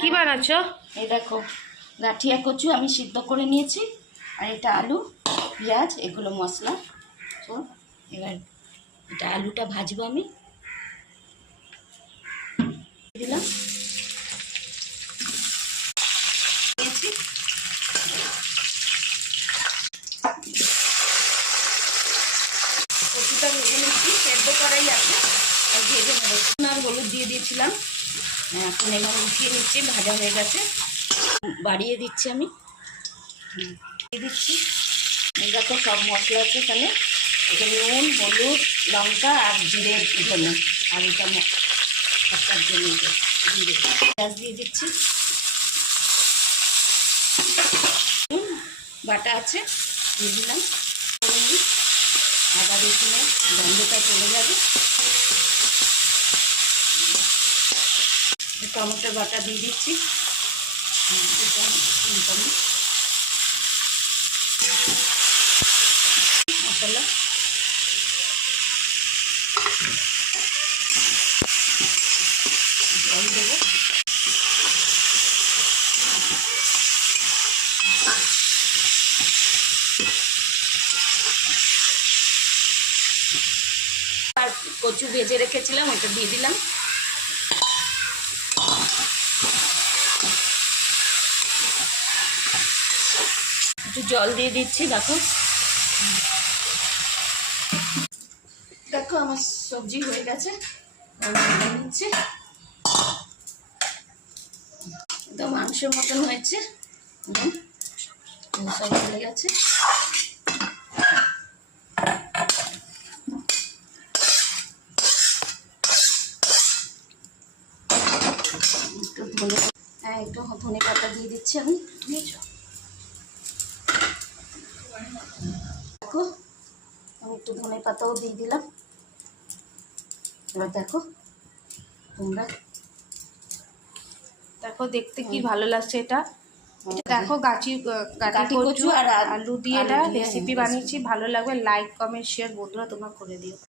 কি বানাচ্ছো? এই দেখো গাঠিয়া কচু আমি সিদ্ধ করে নিয়েছি, আর এটা আলু পেঁয়াজ এগুলো মশলা। তো এবার এটা আলুটা ভাজবো আমি, দিলাম দিয়েছি। কচুটা ভেজে নিচ্ছি, সেদ্ধ করাই আছে, আর ভেজে নেবো। আর হলুদ দিয়ে দিয়েছিলাম, এখন এবার উঠিয়ে নিচ্ছি, ভাজা হয়ে গেছে। বাড়িয়ে দিচ্ছি আমি, দিয়ে দিচ্ছি। এই দেখো সব মশলা আছে এখানে, এখানে নুন হলুদ লঙ্কা আর জিরে ধনে, আর এটা মশলার জন্য পেঁয়াজ দিয়ে দিচ্ছি। বাটা আছে দিয়ে দিলাম, আদা রসুনের গন্ধটা চলে যাবে। টমেটোর বাটা দিয়ে দিচ্ছি, মশলা জল দেবো। আর কচু ভেজে রেখেছিলাম ওটা দিয়ে দিলাম। একটু জল দিয়ে দিচ্ছি। দেখো দেখো আমার সবজি হয়ে গেছে, নিচ্ছে একদম মাংসের মতন হয়েছে, সব হয়ে গেছে। একটু ধনে পাতা দিয়ে দিচ্ছি আমি। দেখো আমি একটু ধনে পাতাও দিয়ে দিলাম। এবার দেখো তোমরা দেখো দেখতে কি ভালো লাগছে এটা। দেখো গাছি কচু আর আলু দিয়ে এটা রেসিপি বানিয়েছি। ভালো লাগবে, লাইক কমেন্ট শেয়ার বন্ধুরা তোমরা করে দিও।